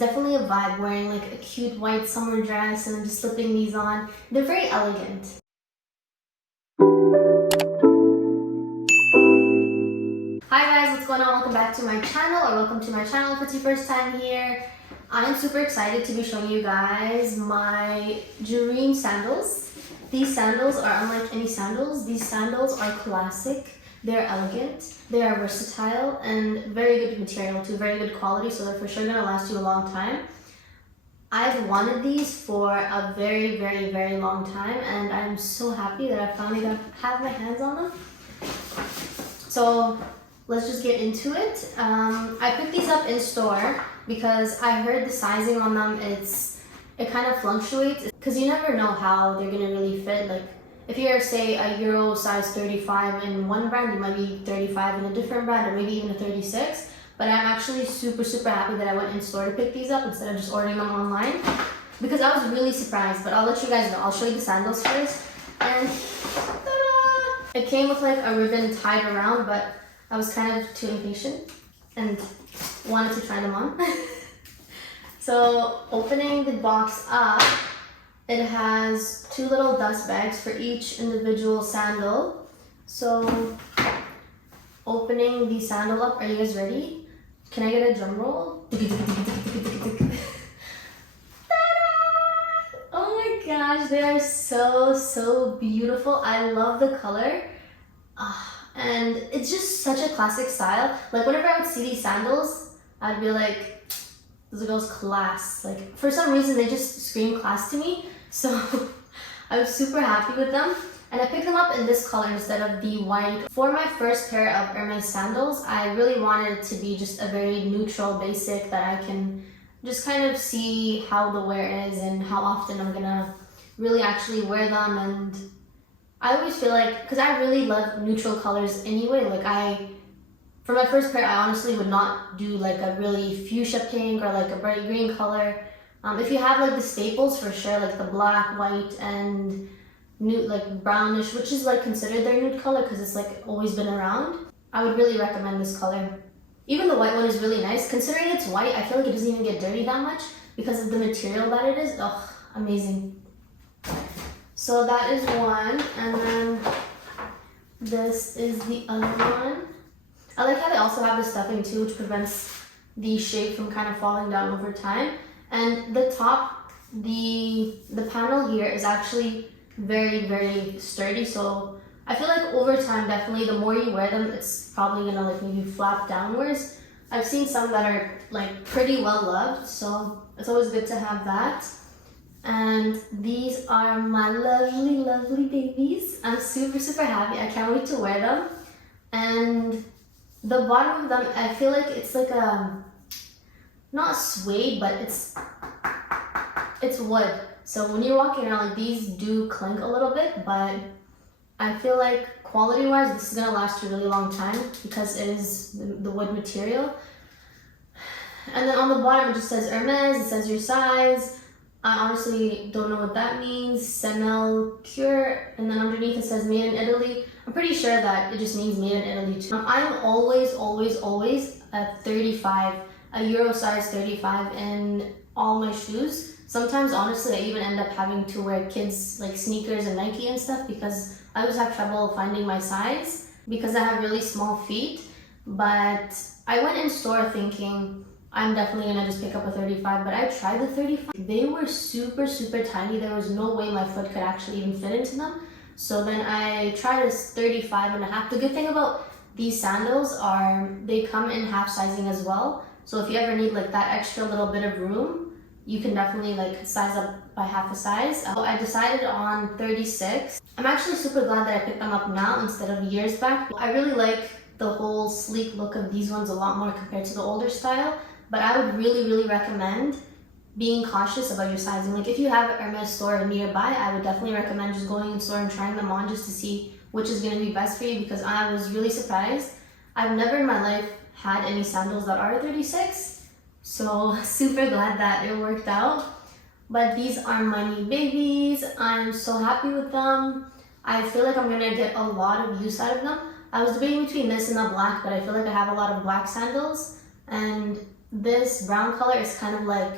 definitely a vibe wearing like a cute white summer dress and then just slipping these on. They're very elegant. Hi guys, what's going on? Welcome back to my channel, or welcome to my channel if it's your first time here. I am super excited to be showing you guys my dream sandals. These sandals are unlike any sandals. These sandals are classic. They're elegant, they are versatile, and very good material too, very good quality, so they're for sure gonna last you a long time. I've wanted these for a very, very, very long time, and I'm so happy that I finally got to have my hands on them. So let's just get into it. I picked these up in store because I heard the sizing on them, it kind of fluctuates, because you never know how they're gonna really fit. Like, if you're, say, a Euro size 35 in one brand, you might be 35 in a different brand, or maybe even a 36. But I'm actually super, super happy that I went in store to pick these up instead of just ordering them online, because I was really surprised. But I'll let you guys know. I'll show you the sandals first. And ta-da! It came with like a ribbon tied around, but I was kind of too impatient and wanted to try them on. So opening the box up, it has two little dust bags for each individual sandal. So opening the sandal up, are you guys ready? Can I get a drum roll? Oh my gosh, they are so, so beautiful. I love the color. And it's just such a classic style. Like, whenever I would see these sandals, I'd be like, this girl's class. Like, for some reason, they just scream class to me. So I was super happy with them. And I picked them up in this color instead of the white. For my first pair of Hermes sandals, I really wanted it to be just a very neutral, basic, that I can just kind of see how the wear is and how often I'm gonna really actually wear them. And I always feel like, because I really love neutral colors anyway, like for my first pair, I honestly would not do like a really fuchsia pink or like a bright green color. If you have like the staples, for sure, like the black, white, and nude, like brownish, which is like considered their nude color because it's like always been around, I would really recommend this color. Even the white one is really nice. Considering it's white, I feel like it doesn't even get dirty that much because of the material that it is. Oh, amazing. So that is one, and then this is the other one. I like how they also have the stuffing too, which prevents the shape from kind of falling down over time. And the top, the panel here is actually very, very sturdy. So I feel like over time, definitely the more you wear them, it's probably gonna like maybe flap downwards. I've seen some that are like pretty well loved, so it's always good to have that. And these are my lovely, lovely babies. I'm super, super happy. I can't wait to wear them. And the bottom of them, I feel like it's like a, not suede, but it's wood. So when you're walking around, like, these do clink a little bit, but I feel like quality-wise, this is gonna last a really long time because it is the wood material. And then on the bottom, it just says Hermes, it says your size. I honestly don't know what that means. Semel Cure, and then underneath it says made in Italy. I'm pretty sure that it just means made in Italy too. I'm always, always, always a 35, a Euro size 35 in all my shoes. Sometimes, honestly, I even end up having to wear kids like sneakers and Nike and stuff because I always have trouble finding my size because I have really small feet. But I went in store thinking, I'm definitely gonna just pick up a 35, but I tried the 35. They were super, super tiny. There was no way my foot could actually even fit into them. So then I tried a 35 and a half. The good thing about these sandals are they come in half sizing as well. So if you ever need like that extra little bit of room, you can definitely like size up by half a size. So I decided on 36. I'm actually super glad that I picked them up now instead of years back. I really like the whole sleek look of these ones a lot more compared to the older style. But I would really, really recommend being cautious about your sizing. Like, if you have an Hermes store nearby, I would definitely recommend just going in store and trying them on just to see which is going to be best for you, because I was really surprised. I've never in my life had any sandals that are 36, so super glad that it worked out. But these are my new babies. I'm so happy with them. I feel like I'm going to get a lot of use out of them. I was debating between this and the black, but I feel like I have a lot of black sandals, and this brown color is kind of like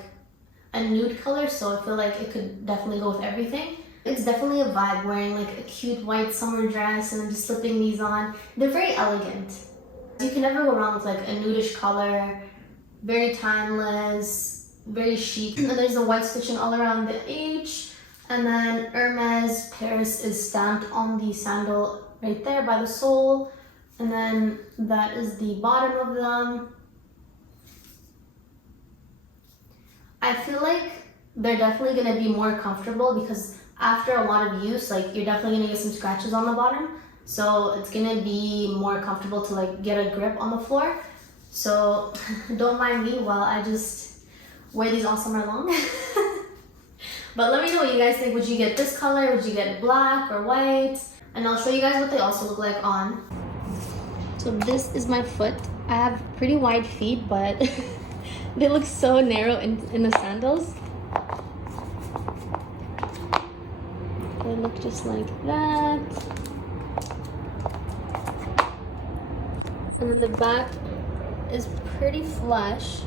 a nude color, so I feel like it could definitely go with everything. It's definitely a vibe wearing like a cute white summer dress and then just slipping these on. They're very elegant. You can never go wrong with like a nudish color, very timeless, very chic. And then there's the white stitching all around the H. And then Hermes Paris is stamped on the sandal right there by the sole. And then that is the bottom of them. I feel like they're definitely gonna be more comfortable because after a lot of use, like you're definitely gonna get some scratches on the bottom. So it's gonna be more comfortable to like get a grip on the floor. So don't mind me while I just wear these all summer long. But let me know what you guys think. Would you get this color? Would you get black or white? And I'll show you guys what they also look like on. So this is my foot. I have pretty wide feet, but they look so narrow in the sandals. They look just like that. And then the back is pretty flush.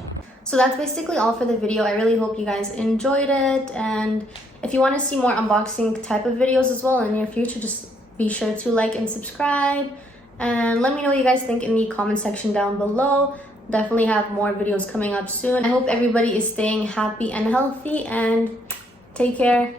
So that's basically all for the video. I really hope you guys enjoyed it. And if you want to see more unboxing type of videos as well in the near future, just be sure to like and subscribe. And let me know what you guys think in the comment section down below. Definitely have more videos coming up soon. I hope everybody is staying happy and healthy, and take care.